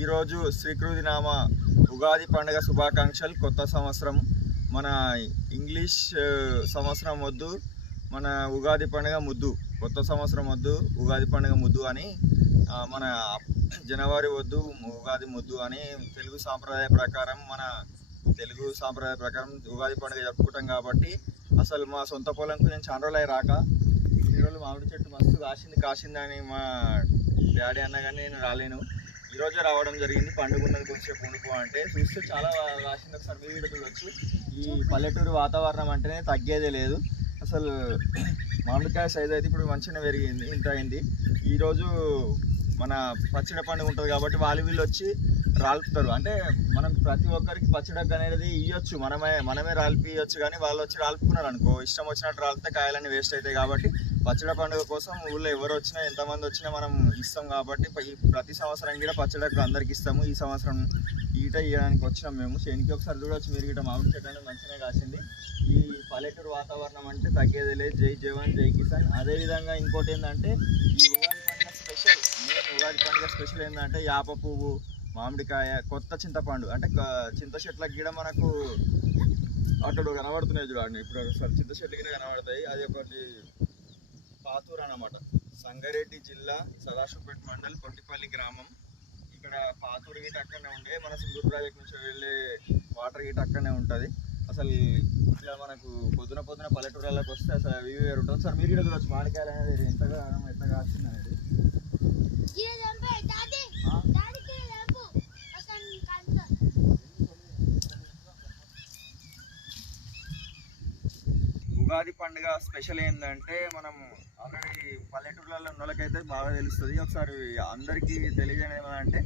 ఈరోజు శ్రీకృతినామ ఉగాది పండుగ శుభాకాంక్షలు. కొత్త సంవత్సరం మన ఇంగ్లీష్ సంవత్సరం వద్దు, మన ఉగాది పండుగ ముద్దు. కొత్త సంవత్సరం వద్దు, ఉగాది పండుగ ముద్దు అని, మన జనవరి వద్దు, ఉగాది ముద్దు అని తెలుగు సాంప్రదాయ ప్రకారం ఉగాది పండుగ జరుపుకుంటాం. కాబట్టి అసలు మా సొంత పొలంకు నేను చాలా రోజులు రాక, ఇన్ని రోజులు మామిడి చెట్టు మస్తు కాసిందని మా డాడీ అన్న కానీ నేను రాలేను. ఈరోజే రావడం జరిగింది. పండుగ ఉన్నది కొంచెంసేపు ఉండిపో అంటే చూస్తే చాలా కాసింది. ఒకసారి మీరు చూడొచ్చు. ఈ పల్లెటూరు వాతావరణం అంటేనే తగ్గేదే లేదు. అసలు మామిడికాయ సైజ్ అయితే ఇప్పుడు మంచిగా పెరిగింది, ఇంత అయింది. ఈరోజు మన పచ్చడి పండుగ ఉంటుంది కాబట్టి వీళ్ళు వచ్చి రాలుపుతారు. అంటే మనం ప్రతి ఒక్కరికి పచ్చడి అనేది ఇవ్వచ్చు, మనమే రాలిపి ఇవ్వచ్చు. కానీ వాళ్ళు వచ్చి రాలుపుకున్నారు అనుకో, ఇష్టం వచ్చినట్టు రాలిపితే కాయలన్నీ వేస్ట్ అవుతాయి. కాబట్టి పచ్చడి పండుగ కోసం ఊళ్ళో ఎవరు వచ్చినా ఎంతమంది వచ్చినా మనం ఇస్తాం. కాబట్టి ప్రతి సంవత్సరం కూడా పచ్చడికి అందరికి ఇస్తాము. ఈ సంవత్సరం ఈట ఇవ్వడానికి వచ్చినాం మేము. శనికి ఒకసారి చూడవచ్చు మీరు. గిట్ట మామిడి చెట్టు అనేది మంచిగా కాసింది. ఈ పల్లెటూరు వాతావరణం అంటే తగ్గేది లేదు. జై జవాన్ జై కిసాన్. అదేవిధంగా ఇంకోటి ఏంటంటే, ఈ ఉగాది పండుగ స్పెషల్, ఉగాది పండుగ స్పెషల్ ఏంటంటే యాప పువ్వు, మామిడికాయ, కొత్త చింతపండు. అంటే చింత చెట్లకి కూడా మనకు అటు కనబడుతున్నాయి చూడండి. ఇప్పుడు ఒకసారి చింత చెట్లు కూడా కనబడతాయి. అది ఒకటి పాతూరు అన్నమాట. సంగారెడ్డి జిల్లా సదాశివపేట మండల్ కొట్టిపల్లి గ్రామం. ఇక్కడ పాతూరు గిట అక్కడనే ఉండే, మన సింగూరు ప్రాజెక్ట్ నుంచి వెళ్ళే వాటర్ గిట అక్కడనే ఉంటుంది. అసలు ఇట్లా మనకు పొద్దున పల్లెటూరులోకి వస్తే అసలు వ్యూ వేరు ఉంటుంది. సార్ మీరు కూడా చూడవచ్చు మామిడికాయలు అనేది ఎట్లా కాస్తుంది అనేది. ఉగాది పండుగ స్పెషల్ ఏంటంటే, మనం ఆల్రెడీ పల్లెటూర్లలో ఉన్న వాళ్ళకైతే బాగా తెలుస్తుంది. ఒకసారి అందరికీ తెలియజేయడం ఏమంటే,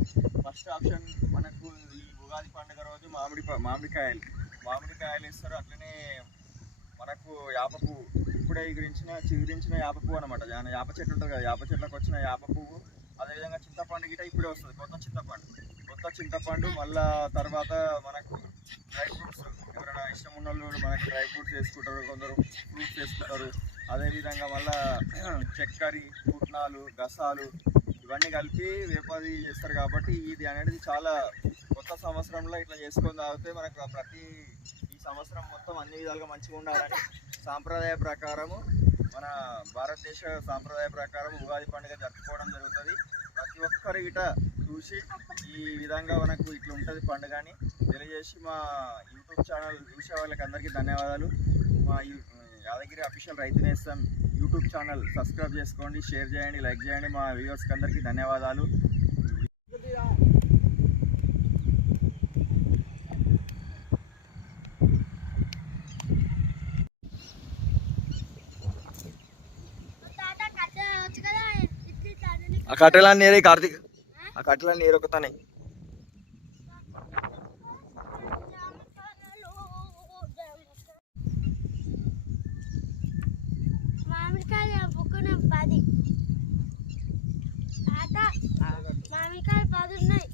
ఫస్ట్ ఆప్షన్ మనకు ఈ ఉగాది పండుగ రోజు మామిడికాయలు ఇస్తారు. అట్లనే మనకు యాప పువ్వు, ఇప్పుడే చిగురించిన యాప పువ్వు అనమాట. యాప చెట్టు ఉంటుంది కదా, యాప చెట్లకు వచ్చిన యాప పువ్వు. అదేవిధంగా చింతపండు గిట ఇప్పుడే వస్తుంది, కొత్త చింతపండు. మళ్ళా తర్వాత మనకు డ్రై ఫ్రూట్స్, ఎవరైనా ఇష్టం ఉన్న వాళ్ళు మనకి డ్రై ఫ్రూట్స్ వేసుకుంటారు, కొందరు ఫ్రూట్స్ వేసుకుంటారు. అదేవిధంగా మళ్ళా చక్కెర, పుట్నాలు, గసాలు ఇవన్నీ కలిపి వేపాది చేస్తారు. కాబట్టి ఇది అనేది చాలా కొత్త సంవత్సరంలో ఇట్లా చేసుకొని తాగితే మనకు ఈ సంవత్సరం మొత్తం అన్ని విధాలుగా మంచిగా ఉండాలని సాంప్రదాయ ప్రకారము, మన భారతదేశ సాంప్రదాయ ప్రకారం ఉగాది పండుగ జరుపుకోవడం జరుగుతుంది. ప్రతి ఒక్కరు గిట చూసి ఈ విధంగా మనకు ఇట్లా ఉంటుంది పండుగ అని తెలియజేసి, మా యూట్యూబ్ ఛానల్ చూసే వాళ్ళకి అందరికీ ధన్యవాదాలు. మా యాదగిరి అఫీషియల్ రైతు నేస్తం యూట్యూబ్ ఛానల్ సబ్స్క్రైబ్ చేసుకోండి, షేర్ చేయండి, లైక్ చేయండి. మా వ్యూవర్స్కి అందరికీ ధన్యవాదాలు. ఆ కట్టెలన్నీ ఏరే కార్తీక్, ఆ కట్టెలన్నీ ఏరొక్కుతాయి. మామిడికాయలు 10 మామిడికాయలు 10 ఉన్నాయి.